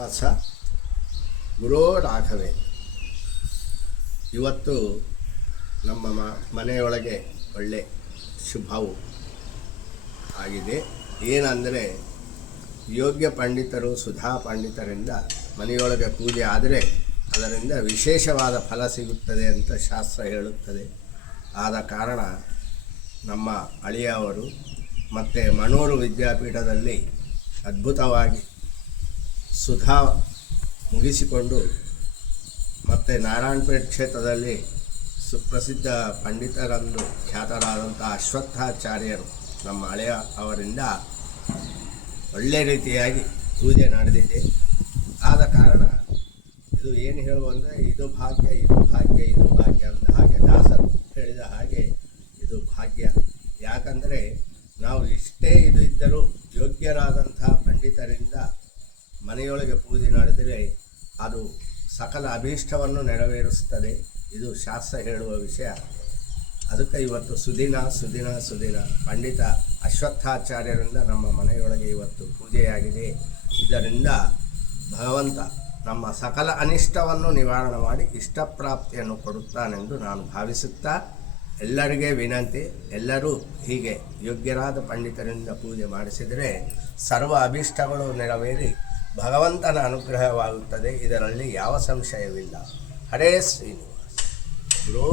ವಾಸ ಗುರೋ ರಾಘವೇಂದ್ರ. ಇವತ್ತು ನಮ್ಮ ಮನೆಯೊಳಗೆ ಒಳ್ಳೆ ಶುಭವು ಆಗಿದೆ. ಏನಂದರೆ ಯೋಗ್ಯ ಪಂಡಿತರು ಸುಧಾ ಪಂಡಿತರಿಂದ ಮನೆಯೊಳಗೆ ಪೂಜೆ ಆದರೆ ಅದರಿಂದ ವಿಶೇಷವಾದ ಫಲ ಸಿಗುತ್ತದೆ ಅಂತ ಶಾಸ್ತ್ರ ಹೇಳುತ್ತದೆ. ಆದ ಕಾರಣ ನಮ್ಮ ಅಳಿಯವರು ಮತ್ತು ಮಣೂರು ವಿದ್ಯಾಪೀಠದಲ್ಲಿ ಅದ್ಭುತವಾಗಿ ಸುಧಾ ಮುಗಿಸಿಕೊಂಡು ಮತ್ತು ನಾರಾಯಣಪೇಟೆ ಕ್ಷೇತ್ರದಲ್ಲಿ ಸುಪ್ರಸಿದ್ಧ ಪಂಡಿತರಂದು ಖ್ಯಾತರಾದಂಥ ಅಶ್ವತ್ಥಾಚಾರ್ಯರು ನಮ್ಮ ಹಳೆಯ ಅವರಿಂದ ಒಳ್ಳೆ ರೀತಿಯಾಗಿ ಪೂಜೆ ನಡೆದಿದೆ. ಆದ ಕಾರಣ ಇದು ಏನು ಹೇಳುವಂದರೆ ಇದು ಭಾಗ್ಯ, ಇದು ಭಾಗ್ಯ, ಇದು ಭಾಗ್ಯ ಅಂದ ಹಾಗೆ ದಾಸರು ಹೇಳಿದ ಹಾಗೆ ಇದು ಭಾಗ್ಯ. ಯಾಕಂದರೆ ನಾವು ಇಷ್ಟೇ ಇದು ಇದ್ದರೂ ಯೋಗ್ಯರಾದಂಥ ಪಂಡಿತರಿಂದ ಮನೆಯೊಳಗೆ ಪೂಜೆ ನಡೆದರೆ ಅದು ಸಕಲ ಅಭೀಷ್ಟವನ್ನು ನೆರವೇರಿಸುತ್ತದೆ. ಇದು ಶಾಸ್ತ್ರ ಹೇಳುವ ವಿಷಯ. ಅದಕ್ಕೆ ಇವತ್ತು ಸುದಿನ ಪಂಡಿತ ಅಶ್ವತ್ಥಾಚಾರ್ಯರಿಂದ ನಮ್ಮ ಮನೆಯೊಳಗೆ ಇವತ್ತು ಪೂಜೆಯಾಗಿದೆ. ಇದರಿಂದ ಭಗವಂತ ನಮ್ಮ ಸಕಲ ಅನಿಷ್ಟವನ್ನು ನಿವಾರಣೆ ಮಾಡಿ ಇಷ್ಟಪ್ರಾಪ್ತಿಯನ್ನು ಕೊಡುತ್ತಾನೆಂದು ನಾನು ಭಾವಿಸುತ್ತಾ ಎಲ್ಲರಿಗೆ ವಿನಂತಿ, ಎಲ್ಲರೂ ಹೀಗೆ ಯೋಗ್ಯರಾದ ಪಂಡಿತರಿಂದ ಪೂಜೆ ಮಾಡಿಸಿದರೆ ಸರ್ವ ಅಭೀಷ್ಟಗಳು ನೆರವೇರಿ ಭಗವಂತನ ಅನುಗ್ರಹವಾಗುತ್ತದೆ. ಇದರಲ್ಲಿ ಯಾವ ಸಂಶಯವಿಲ್ಲ. ಹರೇ ಶ್ರೀನಿವಾಸ ಗುರು.